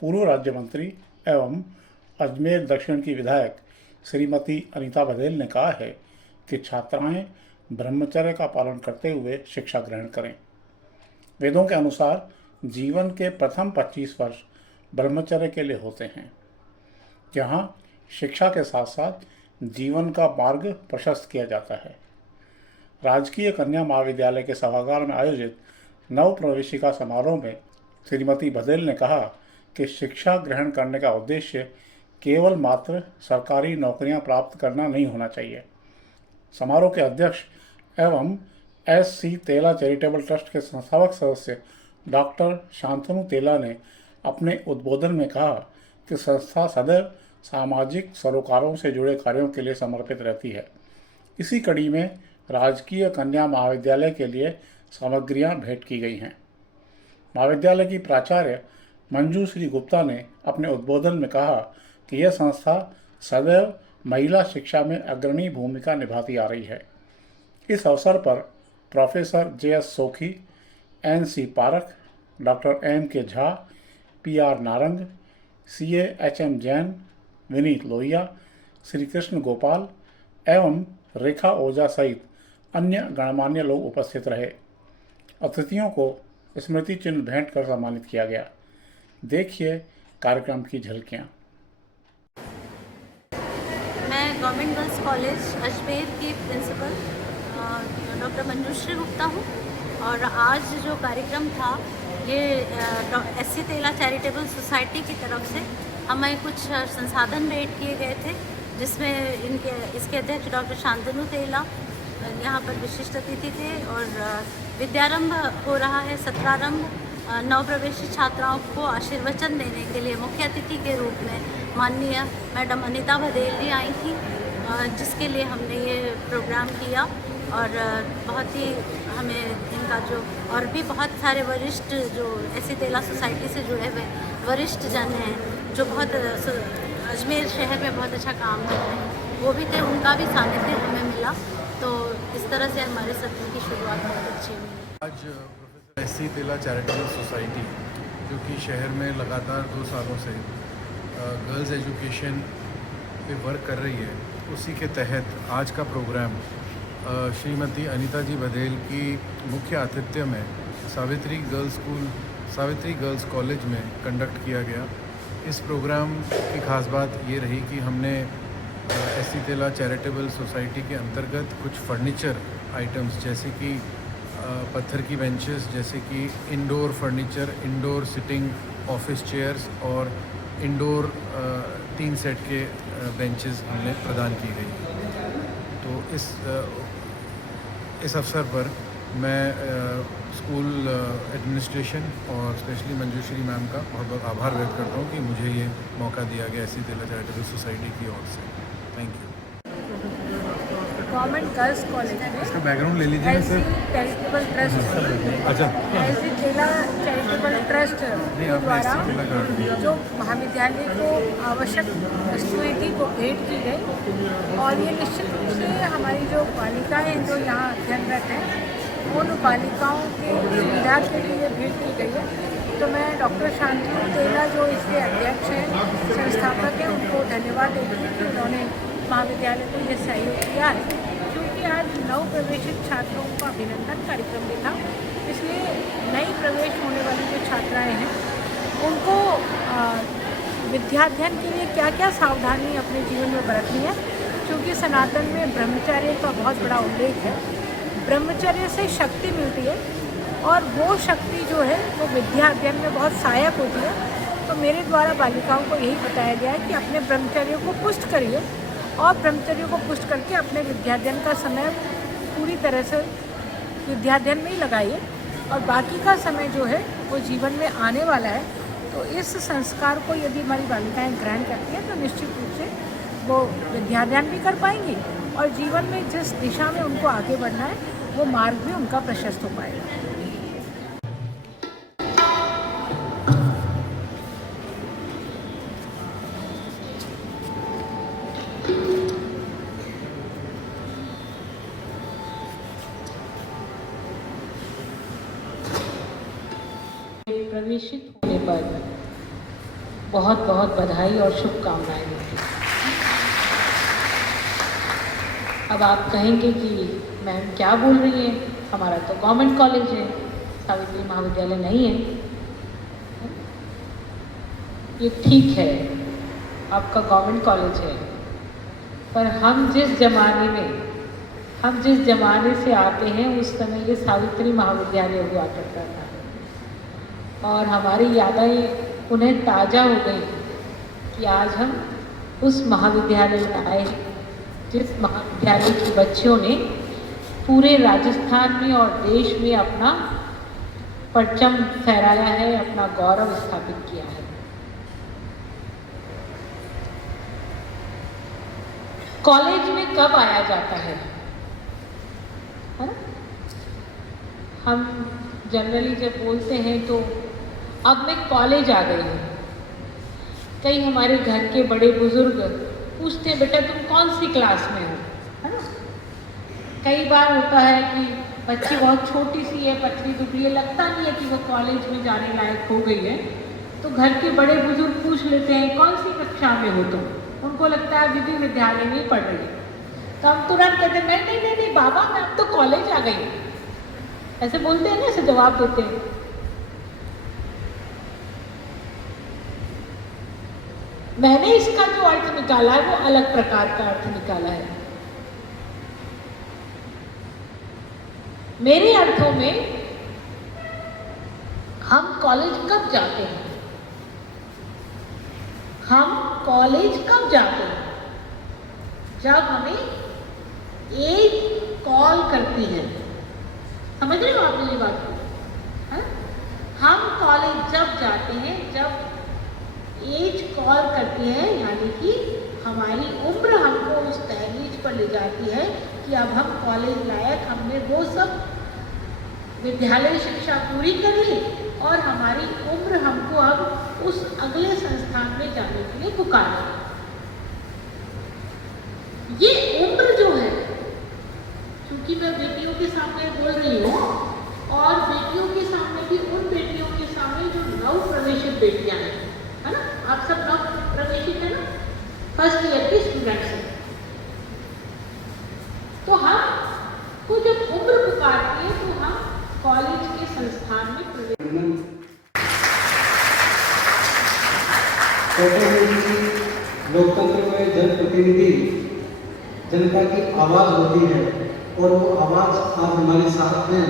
पूर्व राज्य मंत्री एवं अजमेर दक्षिण की विधायक श्रीमती अनीता बघेल ने कहा है कि छात्राएं ब्रह्मचर्य का पालन करते हुए शिक्षा ग्रहण करें। वेदों के अनुसार जीवन के प्रथम 25 वर्ष ब्रह्मचर्य के लिए होते हैं, जहां शिक्षा के साथ साथ जीवन का मार्ग प्रशस्त किया जाता है। राजकीय कन्या महाविद्यालय के सभागार में आयोजित नव प्रवेशिका समारोह में श्रीमती बघेल ने कहा कि शिक्षा ग्रहण करने का उद्देश्य केवल मात्र सरकारी नौकरियां प्राप्त करना नहीं होना चाहिए। समारोह के अध्यक्ष एवं SC तेला चैरिटेबल ट्रस्ट के संस्थापक सदस्य डॉक्टर शांतनु तेला ने अपने उद्बोधन में कहा कि संस्था सदैव सामाजिक सरोकारों से जुड़े कार्यों के लिए समर्पित रहती है। इसी कड़ी में राजकीय कन्या महाविद्यालय के लिए सामग्रियां भेंट की गई हैं। महाविद्यालय की प्राचार्य मंजू श्री गुप्ता ने अपने उद्बोधन में कहा कि यह संस्था सदैव महिला शिक्षा में अग्रणी भूमिका निभाती आ रही है। इस अवसर पर प्रोफेसर JS सोखी, NC Parakh, doctor M.K. Jha, PR Narang, CA HM Jain, Vineet Lohia, Shri Krishna Gopal एवं रेखा ओझा सहित अन्य गणमान्य लोग उपस्थित रहे। अतिथियों को स्मृति चिन्ह भेंट कर सम्मानित किया गया। देखिए कार्यक्रम की झलकियाँ। मैं गवर्नमेंट गर्ल्स कॉलेज अजमेर की प्रिंसिपल डॉक्टर मंजूश्री गुप्ता हूँ और आज जो कार्यक्रम था ये SC तेला चैरिटेबल सोसाइटी की तरफ से हमें कुछ संसाधन भेंट किए गए थे, जिसमें इसके अध्यक्ष डॉक्टर शांतनु तेला यहाँ पर विशिष्ट अतिथि थे और विद्यारंभ हो रहा है, सत्रारंभ नवप्रवेशी छात्राओं को आशीर्वचन देने के लिए मुख्य अतिथि के रूप में माननीय मैडम अनीता बघेल जी आई थी, जिसके लिए हमने ये प्रोग्राम किया और बहुत ही हमें इनका जो और भी बहुत सारे वरिष्ठ जो SC तेला सोसाइटी से जुड़े हुए वरिष्ठ जन हैं जो बहुत अजमेर शहर में बहुत अच्छा काम कर रहे हैं, वो भी थे, उनका भी सानिध्य हमें मिला। तो इस तरह से हमारे सत्र की शुरुआत बहुत अच्छी हुई। आज प्रोफेसर SC तेला चैरिटेबल सोसाइटी जो कि शहर में लगातार 2 सालों से गर्ल्स एजुकेशन पे वर्क कर रही है, उसी के तहत आज का प्रोग्राम श्रीमती अनीता जी बघेल की मुख्य आतिथ्य में सावित्री गर्ल्स कॉलेज में कंडक्ट किया गया। इस प्रोग्राम की खास बात ये रही कि हमने SC तेला चैरिटेबल सोसाइटी के अंतर्गत कुछ फर्नीचर आइटम्स जैसे कि पत्थर की बेंचेस, जैसे कि indoor furniture, indoor sitting office chairs और इंडोर 3 सेट के बेंचेस हमने प्रदान की गई। तो इस अवसर पर मैं स्कूल एडमिनिस्ट्रेशन और स्पेशली मंजूश्री मैम का बहुत बहुत आभार व्यक्त करता हूँ कि मुझे ये मौका दिया गया SC तेला चैरिटेबल सोसाइटी की ओर से। Thank you. Government girls college में इसका बैकग्राउंड ले लीजिए सर। चैरिटेबल ट्रस्ट अच्छा, SC तेला चैरिटेबल ट्रस्ट द्वारा जो महाविद्यालय को आवश्यक वस्तुएं थी वो भेंट की गई और ये निश्चित रूप से हमारी जो बालिकाएं जो यहाँ अध्ययनरत हैं उन बालिकाओं के सुविधा के लिए भेंट की गई है। तो मैं डॉक्टर शांतनु तेला जो इसके अध्यक्ष हैं, संस्थापक हैं, उनको धन्यवाद देती हूँ कि उन्होंने महाविद्यालय को ये सहयोग किया है, क्योंकि आज नव प्रवेशित छात्रों का अभिनंदन कार्यक्रम भी था। इसलिए नई प्रवेश होने वाली जो छात्राएं हैं उनको विद्याध्ययन के लिए क्या क्या सावधानी अपने जीवन में बरतनी है, क्योंकि सनातन में ब्रह्मचर्य का बहुत बड़ा उल्लेख है। ब्रह्मचर्य से शक्ति मिलती है और वो शक्ति जो है वो विद्या अध्ययन में बहुत सहायक होती है। तो मेरे द्वारा बालिकाओं को यही बताया गया है कि अपने ब्रह्मचर्य को पुष्ट करिए और ब्रह्मचर्य को पुष्ट करके अपने विद्याध्ययन का समय पूरी तरह से विद्याध्ययन में ही लगाइए और बाकी का समय जो है वो जीवन में आने वाला है। तो इस संस्कार को यदि हमारी बालिकाएं ग्रहण करती हैं तो निश्चित रूप से वो विद्याध्ययन भी कर पाएंगी और जीवन में जिस दिशा में उनको आगे बढ़ना है वो मार्ग भी उनका प्रशस्त हो पाएगा। प्रवेशित होने पर बहुत बहुत बधाई और शुभकामनाएं देती हूँ। अब आप कहेंगे कि मैम क्या बोल रही हैं, हमारा तो गवर्नमेंट कॉलेज है, सावित्री महाविद्यालय नहीं है। ये ठीक है, आपका गवर्नमेंट कॉलेज है, पर हम जिस ज़माने से आते हैं उस समय ये सावित्री महाविद्यालय हुआ करता था और हमारी यादें उन्हें ताज़ा हो गई कि आज हम उस महाविद्यालय में आए, जिस महाविद्यालय की बच्चियों ने पूरे राजस्थान में और देश में अपना परचम फहराया है, अपना गौरव स्थापित किया है। कॉलेज में कब आया जाता है ना? हम जनरली जब बोलते हैं तो अब मैं कॉलेज आ गई हूँ। कई हमारे घर के बड़े बुजुर्ग पूछते हैं बेटा तुम कौन सी क्लास में हो, है ना। कई बार होता है कि बच्ची बहुत छोटी सी है, पतली दुबली है, लगता नहीं है कि वो कॉलेज में जाने लायक हो गई है, तो घर के बड़े बुजुर्ग पूछ लेते हैं कौन सी कक्षा में हो तुम। उनको लगता है अभी भी विद्यालय में पढ़ रही है, तो हम तुरंत कहते हैं नहीं बाबा मैं अब तो कॉलेज आ गई। ऐसे बोलते हैं ना, ऐसे जवाब देते हैं। मैंने इसका जो अर्थ निकाला है वो अलग प्रकार का अर्थ निकाला है। मेरे अर्थों में हम कॉलेज कब जाते हैं? हम कॉलेज कब जाते हैं? जब हमें एज कॉल करती है। समझ रहे हो आप मेरी बात को? हाँ? हम कॉलेज जब जाते हैं जब एज कॉल करती है, यानी कि हमारी उम्र हमको उस दहलीज पर ले जाती है कि अब हम कॉलेज लायक, हमने वो सब विद्यालय शिक्षा पूरी कर ली और हमारी उम्र हमको अब उस अगले संस्थान में जाने के लिए पुकार रही है। ये उम्र जो है, क्योंकि मैं बेटियों के सामने बोल रही हूँ और बेटियों के सामने भी उन बेटियों के सामने जो नव प्रवेशित बेटियां हैं, है ना, आप सब नव प्रवेशित है ना, फर्स्ट ईयर के स्टूडेंट्स हैं, तो हम को जब उम्र पुकारती है तो हम कॉलेज के संस्थान में प्रवेश। लोकतंत्र में जनप्रतिनिधि जनता की आवाज होती है और वो आवाज आज हमारे साथ में